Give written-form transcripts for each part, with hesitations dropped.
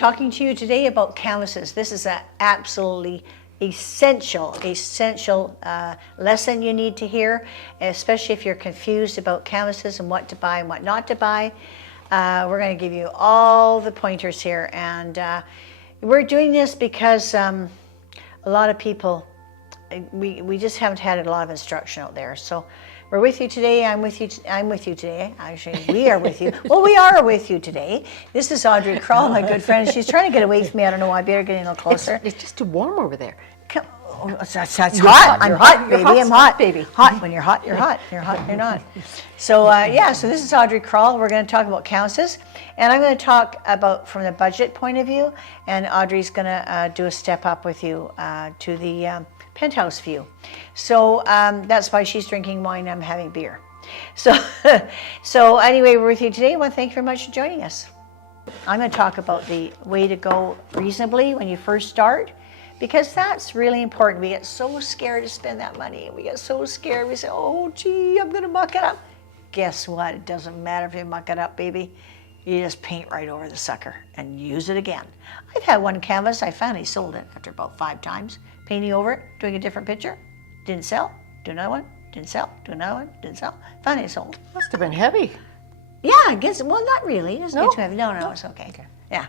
talking to you today about canvases. This is an absolutely essential lesson you need to hear, especially if you're confused about canvases and what to buy and what not to buy. We're going to give you all the pointers here, and we're doing this because a lot of people, we just haven't had a lot of instruction out there. So we're with you today. I'm with you today. Actually, we are with you. Well, we are with you today. This is Audrey Krol, my good friend. She's trying to get away from me. I don't know why. I better get in a little closer. It's just too warm over there. Come, it's hot. I'm hot, baby. I'm hot, baby. Hot. When you're hot, you're hot. You're hot, you're not. So so this is Audrey Krol. We're going to talk about canvases, and I'm going to talk about from the budget point of view, and Audrey's going to do a step up with you to the penthouse view. So that's why she's drinking wine. I'm having beer. So anyway, we're with you today. I want to thank you very much for joining us. I'm going to talk about the way to go reasonably when you first start, because that's really important. We get so scared to spend that money. We get so scared. We say, oh, gee, I'm going to muck it up. Guess what? It doesn't matter if you muck it up, baby. You just paint right over the sucker and use it again. I've had one canvas. I finally sold it after about 5 times. Painting over it, doing a different picture. Didn't sell. Do another one. Didn't sell. Do another one. Didn't sell. Finally sold. Must have been heavy. Yeah, I guess. Well, not really. It doesn't get too heavy. No, it's okay. Yeah.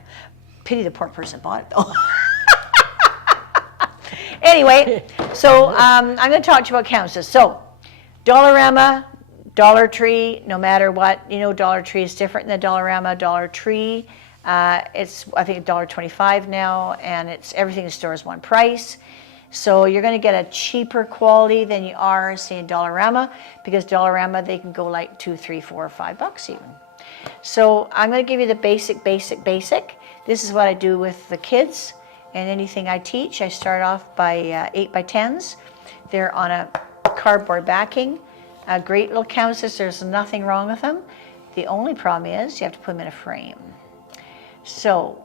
Pity the poor person bought it, though. Anyway, so I'm going to talk to you about canvases. So, Dollarama, Dollar Tree, no matter what, Dollar Tree is different than the Dollarama. Dollar Tree, it's, I think, $1.25 now, and everything in the store is one price. So you're going to get a cheaper quality than you are seeing Dollarama, because Dollarama, they can go like $2, $3, $4, $5 even. So I'm going to give you the basic. This is what I do with the kids, and anything I teach, I start off by 8x10s. They're on a cardboard backing. Great little canvases. There's nothing wrong with them. The only problem is you have to put them in a frame. So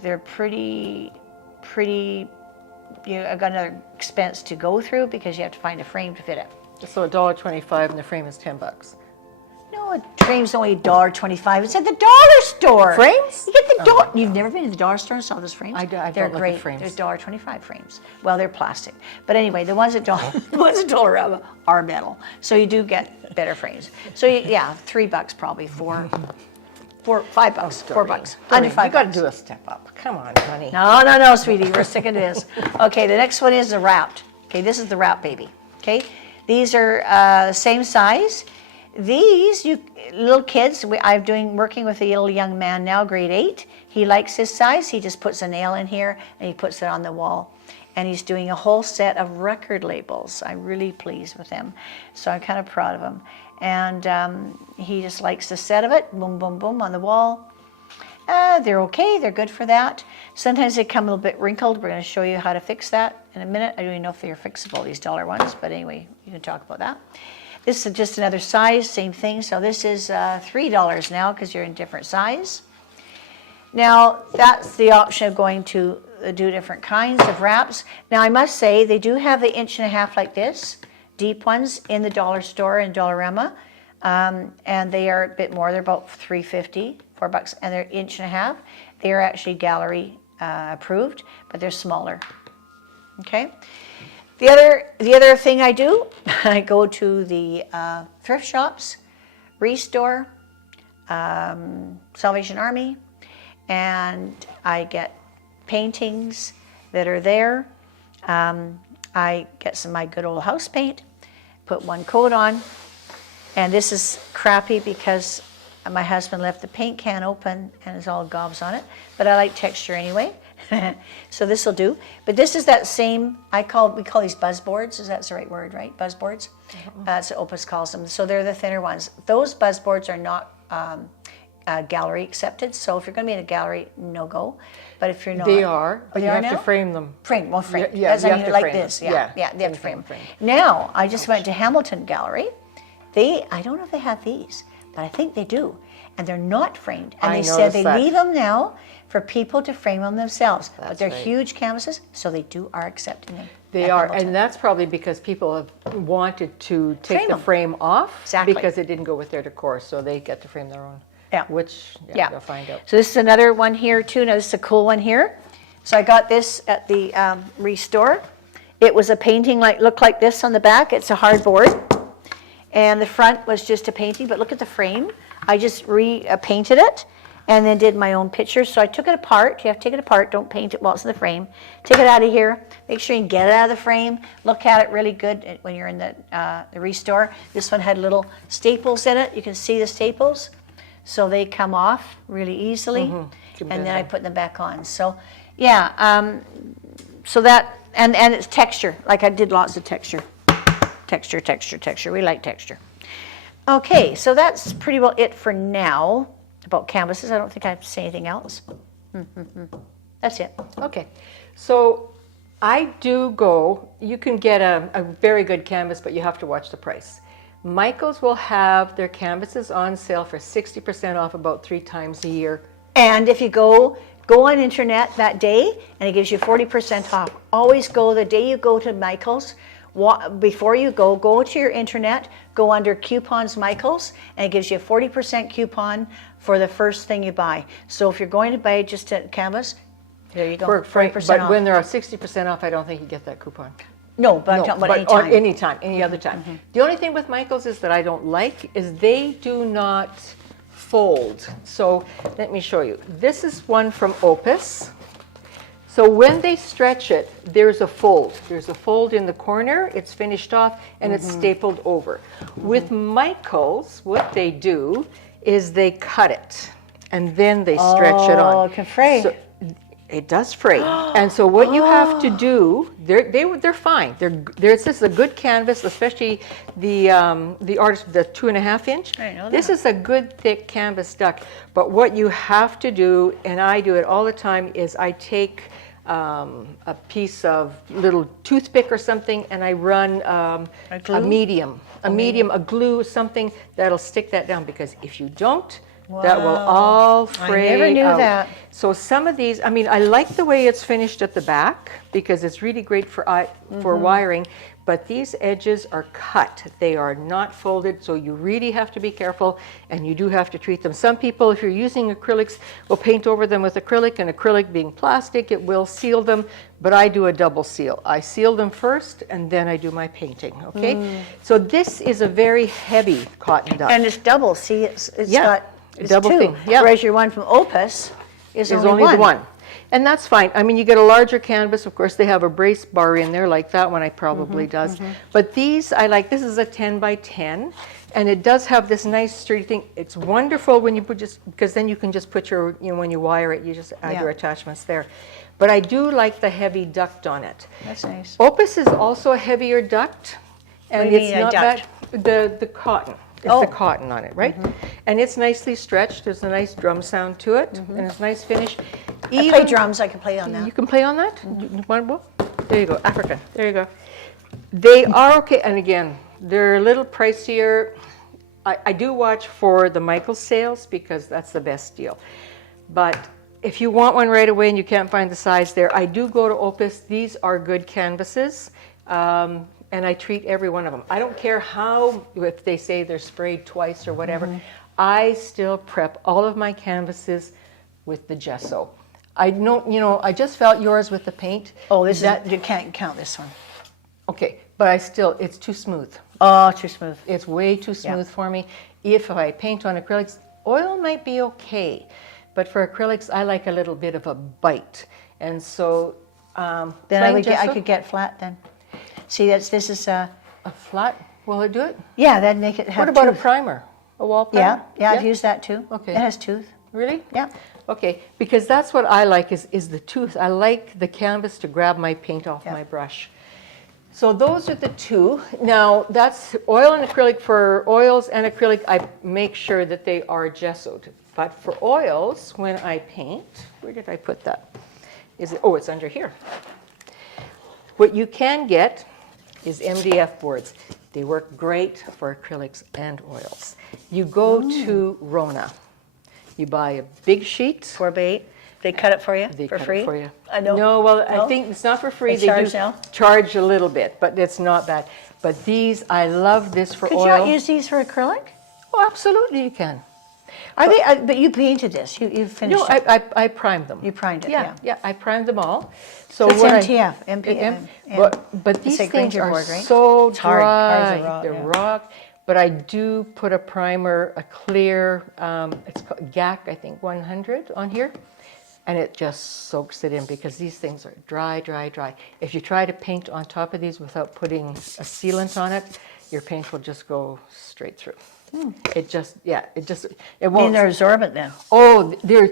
they're pretty. I've got another expense to go through because you have to find a frame to fit it. So $1.25 and the frame is $10. No, a frame's only $1.25. It's at the dollar store. Frames? You get the dollar. You've never been to the dollar store and saw those frames? They're great. The frames. There's $1.25 frames. Well, they're plastic. But anyway, the ones at Dollarama are metal. So you do get better frames. So $3 probably, $4, $5, $4. Under $5. You got to do a step up. Come on, honey. No, sweetie. We're sticking to this. Okay, the next one is the wrapped. Okay, this is the wrap, baby. Okay, these are the same size. These, little kids, I'm working with a little young man now, grade 8. He likes his size. He just puts a nail in here and he puts it on the wall. And he's doing a whole set of record labels. I'm really pleased with him. So I'm kind of proud of him. And he just likes the set of it. Boom, boom, boom on the wall. They're okay. They're good for that. Sometimes they come a little bit wrinkled. We're going to show you how to fix that in a minute. I don't even know if they're fixable, these dollar ones. But anyway, you can talk about that. This is just another size, same thing. So this is $3 now because you're in different size. Now, that's the option of going to do different kinds of wraps. Now, I must say, they do have the 1.5 inch like this, deep ones in the dollar store and Dollarama. And they are a bit more. They're about $3.50, $4, and they're 1.5 inch. They are actually gallery approved, but they're smaller. Okay. The other thing I do, I go to the thrift shops, Restore, Salvation Army, and I get paintings that are there. I get some of my good old house paint, put one coat on, and this is crappy because my husband left the paint can open and there's all gobs on it, but I like texture anyway. So this will do. But this is that same, we call these buzz boards. Is that the right word, right? Buzz boards? That's what Opus calls them. So they're the thinner ones. Those buzz boards are not gallery accepted. So if you're going to be in a gallery, no go. But if you're not. They are, but you have to frame them. Frame. Yeah, you have to like frame this. Them. Yeah, they have to frame them. Now, I just went to Hamilton Gallery. I don't know if they have these, but I think they do. And they're not framed. And they said they leave them now for people to frame them themselves. But they're huge canvases, so they are accepting them. They are, and that's probably because people have wanted to take the frame off because it didn't go with their decor, so they get to frame their own. Yeah. Which, Yeah. you'll find out. So this is another one here too. Now this is a cool one here. So I got this at the Restore. It was a painting looked like this on the back. It's a hardboard. And the front was just a painting, but look at the frame. I just painted it and then did my own picture. So I took it apart. You have to take it apart. Don't paint it while it's in the frame. Take it out of here. Make sure you can get it out of the frame. Look at it really good when you're in the Restore. This one had little staples in it. You can see the staples. So they come off really easily. And then I put them back on. So yeah, so that, and it's texture. Like I did lots of texture. Texture. We like texture. Okay, so that's pretty well it for now about canvases. I don't think I have to say anything else. That's it. Okay, so I do go, you can get a very good canvas, but you have to watch the price. Michael's will have their canvases on sale for 60% off about 3 times a year. And if you go on internet that day, and it gives you 40% off. Always go the day you go to Michael's. Before you go to your internet, go under coupons Michael's, and it gives you a 40% coupon for the first thing you buy. So if you're going to buy just a canvas, there you go, 40% but off. when there are 60% off, I don't think you get that coupon. No, but I'm talking about anytime. Any other time. The only thing with Michael's is that I don't like is they do not fold. So let me show you. This is one from Opus. So when they stretch it, there's a fold. There's a fold in the corner, it's finished off, and it's stapled over. With Michael's, what they do is they cut it, and then they stretch it on. Oh, it can fray. So it does fray. And so what you have to do, they're fine. This is a good canvas, especially the artist, the 2.5 inch. I know that. This is a good thick canvas duck. But what you have to do, and I do it all the time, is I take a piece of little toothpick or something, and I run a medium, a glue, something that'll stick that down. Because if you don't, that will all fray I never knew out. that. So some of these, I mean, I like the way it's finished at the back because it's really great for wiring. But these edges are cut. They are not folded, so you really have to be careful, and you do have to treat them. Some people, if you're using acrylics, will paint over them with acrylic, and acrylic being plastic, it will seal them, but I do a double seal. I seal them first, and then I do my painting, okay? So this is a very heavy cotton duck. And it's double. See, it's got double 2. thing. Yeah. Whereas your one from Opus is only the one. And that's fine. I mean, you get a larger canvas. Of course, they have a brace bar in there like that one I probably does. But these, I like. This is a 10 by 10. And it does have this nice sturdy thing. It's wonderful when you put because then you can just put your, when you wire it, you just add your attachments there. But I do like the heavy duct on it. That's nice. Opus is also a heavier duct. And What do you it's mean, a not duct? bad. The cotton. It's the cotton on it, right? And it's nicely stretched. There's a nice drum sound to it, and it's a nice finish. I play drums. I can play on that. You can play on that? You want one? There you go, African. There you go. They are okay, and again, they're a little pricier. I do watch for the Michael's sales because that's the best deal. But if you want one right away and you can't find the size there, I do go to Opus. These are good canvases. And I treat every one of them. I don't care if they say they're sprayed twice or whatever. I still prep all of my canvases with the gesso. I know, I just felt yours with the paint. Oh, you can't count this one. Okay, but it's too smooth. Oh, too smooth. It's way too smooth for me. If I paint on acrylics, oil might be okay. But for acrylics, I like a little bit of a bite. And so, then I could get flat then. See, this is a flat. Will it do it? Yeah, then make it have. What about tooth. a primer? A wall primer? Yeah, I've used that too. Okay. It has tooth. Really? Yeah. Okay, because that's what I like is the tooth. I like the canvas to grab my paint off my brush. So those are the two. Now that's oil and acrylic. For oils and acrylic, I make sure that they are gessoed. But for oils, when I paint, where did I put that? It's under here. What you can get is MDF boards. They work great for acrylics and oils. You go to Rona. You buy a big sheet. $4 They cut it for you for free? It for you. I know. No, well, No? I think it's not for free. They charge do now? charge a little bit, but it's not bad. But these, I love this for Could oil. you not use these for acrylic? Oh, absolutely you can. Are they? But you painted this. You finished No, it. I primed them. You primed it. Yeah. Yeah, I primed them all. So it's what MTF, MPM. But these like things Granger are board, right? so It's hard. Hard as a dry. rock, They're yeah. rock. But I do put a primer, a clear, it's called GAC, I think, 100 on here. And it just soaks it in because these things are dry, dry, dry. If you try to paint on top of these without putting a sealant on it, your paint will just go straight through. It just, it I mean, won't. they're absorbent then. Oh, they're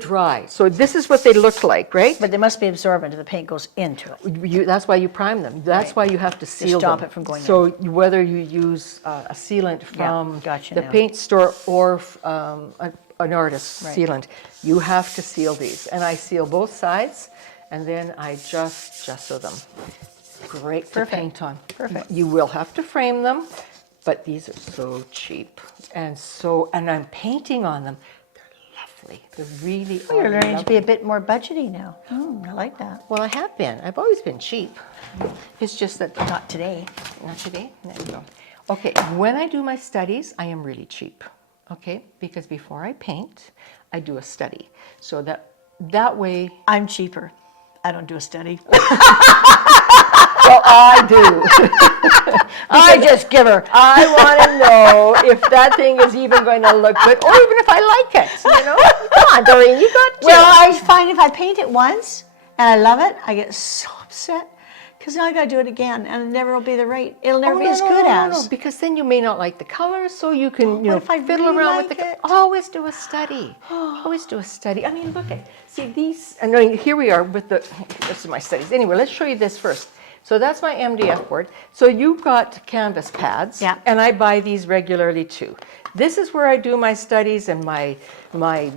dry. So this is what they look like, right? But they must be absorbent if the paint goes into it. That's why you prime them. That's Right. why you have to seal stop them. it from going in. So whether you use a sealant from gotcha the now. paint store or an artist's Right. sealant, you have to seal these. And I seal both sides, and then I just gesso them. Great to Perfect. paint on. Perfect. You will have to frame them, but these are so cheap. And I'm painting on them. They're lovely. They really are. You're learning to lovely. be a bit more budgety now. I like that. Well, I have been. I've always been cheap. It's just that Not today. not today. There you go. Okay, when I do my studies, I am really cheap. Okay, because before I paint, I do a study. So that way, I'm cheaper. I don't do a study. well, I do. I just give her. I want to know if that thing is even going to look good, or even if I like it. You know, come on, Doreen, you got to. Well, I find if I paint it once and I love it, I get so upset because now I got to do it again, and it never will be the right. It'll never be as good as. No, because then you may not like the colors, so you can, what if I fiddle really around like with the. it? Always do a study. Always do a study. I mean, look at these. And then here we are with the. This is my studies. Anyway, let's show you this first. So that's my MDF board. So you've got canvas pads, Yeah. and I buy these regularly too. This is where I do my studies and my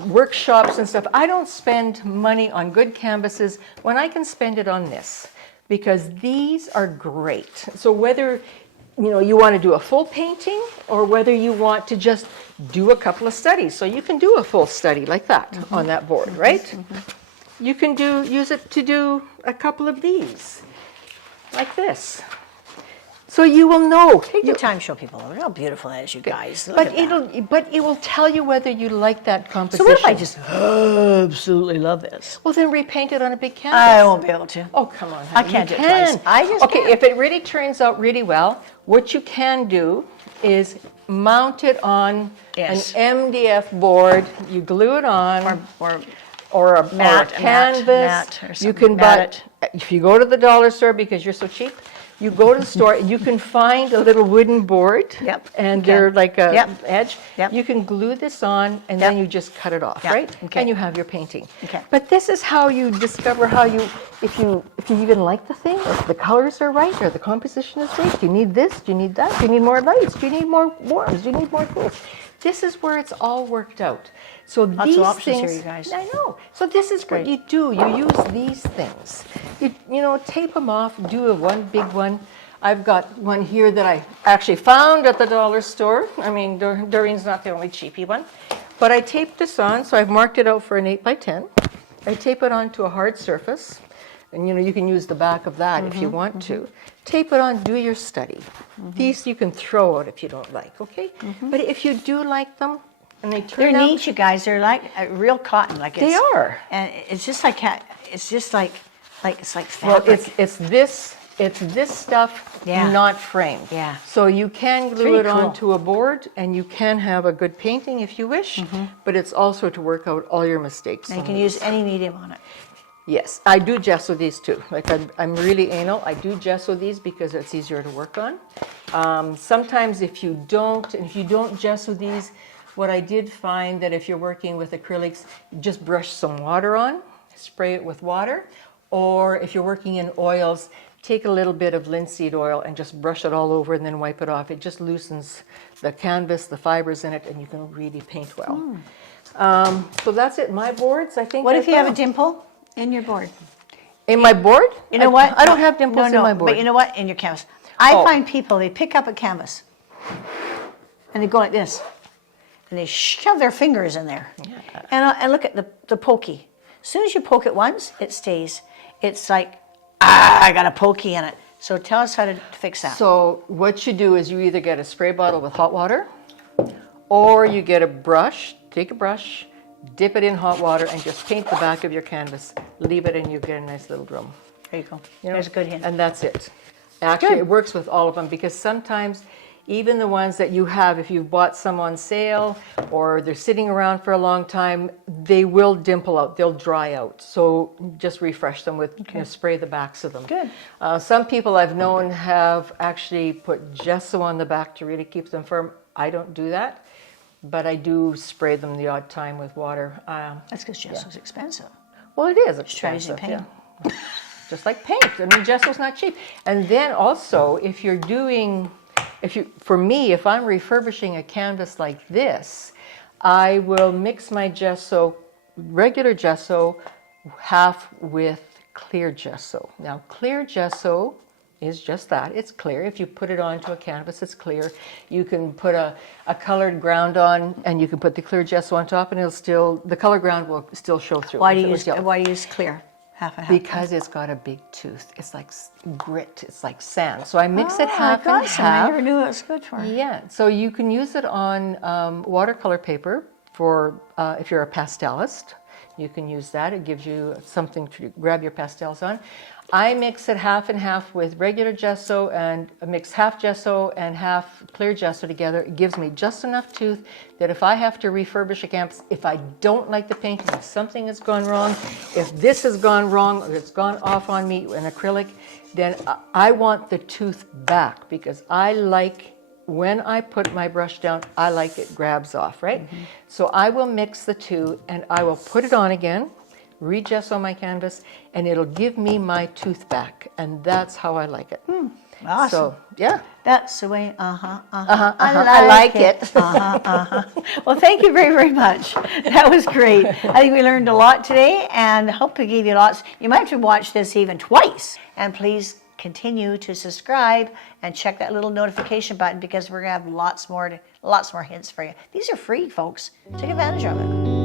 workshops and stuff. I don't spend money on good canvases when I can spend it on this, because these are great. So whether you want to do a full painting or whether you want to just do a couple of studies, so you can do a full study like that on that board, right? You can use it to do a couple of these. Like this. So you will know. Take the time to show people how beautiful that is, you guys. Look But at that. but it will tell you whether you like that composition. So what if I just absolutely love this? Well, then repaint it on a big canvas. I won't be able to. Oh, come on. I honey, can't you do it twice. can. I just Okay, can't. if it really turns out really well, what you can do is mount it on Yes. an MDF board. You glue it on. Or a Mat, canvas. mat or You something. can Mat buy, if you go to the dollar store because you're so cheap, you go to the store and you can find a little wooden board. Yep, And you they're can. like a Yep. edge. Yep. You can glue this on and then Yep. you just cut it off, Yep, right? okay. And you have your painting. Okay. But this is how you discover if you even like the thing, if the colors are right, or the composition is right. Do you need this? Do you need that? Do you need more lights? Do you need more warms? Do you need more cools? This is where it's all worked out. So Lots of these options things, here, you guys. I know. So this is what great. you do. You use these things. You tape them off. Do one big one. I've got one here that I actually found at the dollar store. I mean, Doreen's not the only cheapy one. But I taped this on, so I've marked it out for an 8x10. I tape it onto a hard surface. And you can use the back of that if you want to. Tape it on, do your study. These you can throw out if you don't like, okay? But if you do like them, and they They're turn out... neat, you guys. They're like real cotton. Like They are. And it's just like it's like Well, fabric. it's this stuff, Yeah. not framed. Yeah. So you can glue pretty it cool. onto a board, and you can have a good painting if you wish, but it's also to work out all your mistakes. And you on can these. use any medium on it. Yes, I do gesso these too. Like I'm really anal. I do gesso these because it's easier to work on. Sometimes if you don't gesso these, what I did find that if you're working with acrylics, just brush some water on, spray it with water, or if you're working in oils, take a little bit of linseed oil and just brush it all over and then wipe it off. It just loosens the canvas, the fibers in it, and you can really paint well. So that's it. My boards, I think. What if you have a I've got- dimple in your board? In my board? You know what? I don't have dimples no, in my board. But you know what? In your canvas. I Oh. find people, they pick up a canvas and they go like this. And they shove their fingers in there. And look at the pokey. As soon as you poke it once, it stays. It's like, I got a pokey in it. So tell us how to fix that. So what you do is you either get a spray bottle with hot water, or you get a brush take a brush, dip it in hot water, and just paint the back of your canvas. Leave it, and you get a nice little drum. There you go. You know, There's a good hint. And that's it. Actually, it works with all of them, because sometimes even the ones that you have, if you've bought some on sale or they're sitting around for a long time, they will dimple out, they'll dry out. So just refresh them with, spray the backs of them. Good. Some people I've known have actually put gesso on the back to really keep them firm. I don't do that, but I do spray them the odd time with water. That's because gesso's expensive. Well, it is Strategy expensive. paint. Just like paint. I mean, gesso's not cheap. And then also, if you're doing, for me, if I'm refurbishing a canvas like this, I will mix my gesso, regular gesso, half with clear gesso. Now, clear gesso is just that. It's clear. If you put it onto a canvas, it's clear. You can put a colored ground on, and you can put the clear gesso on top, and the color ground will still show through. Why do you use clear? Half and half. Because it's got a big tooth. It's like grit. It's like sand. So I mix it half and half. I never knew it was good for it. Yeah. So you can use it on watercolor paper for if you're a pastelist. You can use that. It gives you something to grab your pastels on. I mix it half and half with regular gesso, and mix half gesso and half clear gesso together. It gives me just enough tooth that if I have to refurbish a canvas, if I don't like the painting, if something has gone wrong, if this has gone wrong or it's gone off on me in acrylic, then I want the tooth back, because I like, when I put my brush down, I like it grabs off, right? Mm-hmm. So I will mix the two, and I will put it on again, re-gesso my canvas, and it'll give me my tooth back, and that's how I like it. Awesome. So, yeah. That's the way, I like it. Well, thank you very, very much. That was great. I think we learned a lot today, and hope we gave you lots. You might have to watch this even twice. And please continue to subscribe and check that little notification button, because we're going to have lots more hints for you. These are free, folks. Take advantage of it.